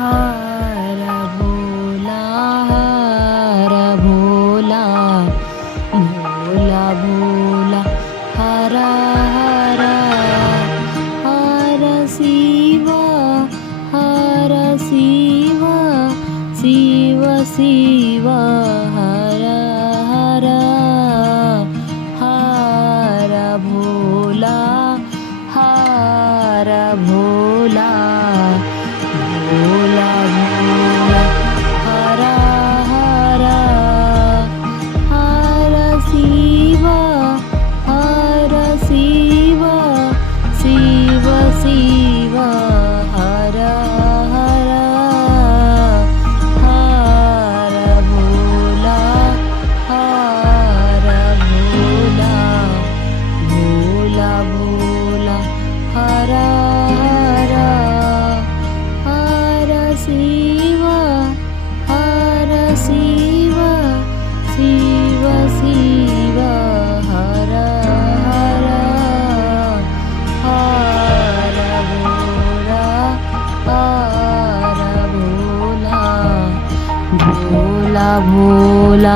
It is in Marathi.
हर भोला हर भोला भोला भोला हर हर हर शिवा शिव शिव हर हर हर भोला भोला भोला भोला हर हर हर शिव शिव शिव हर हर हर भोला भोला भोला भोला हर हर हर शिव शिव शिव हर हर हर भोला भोला भोला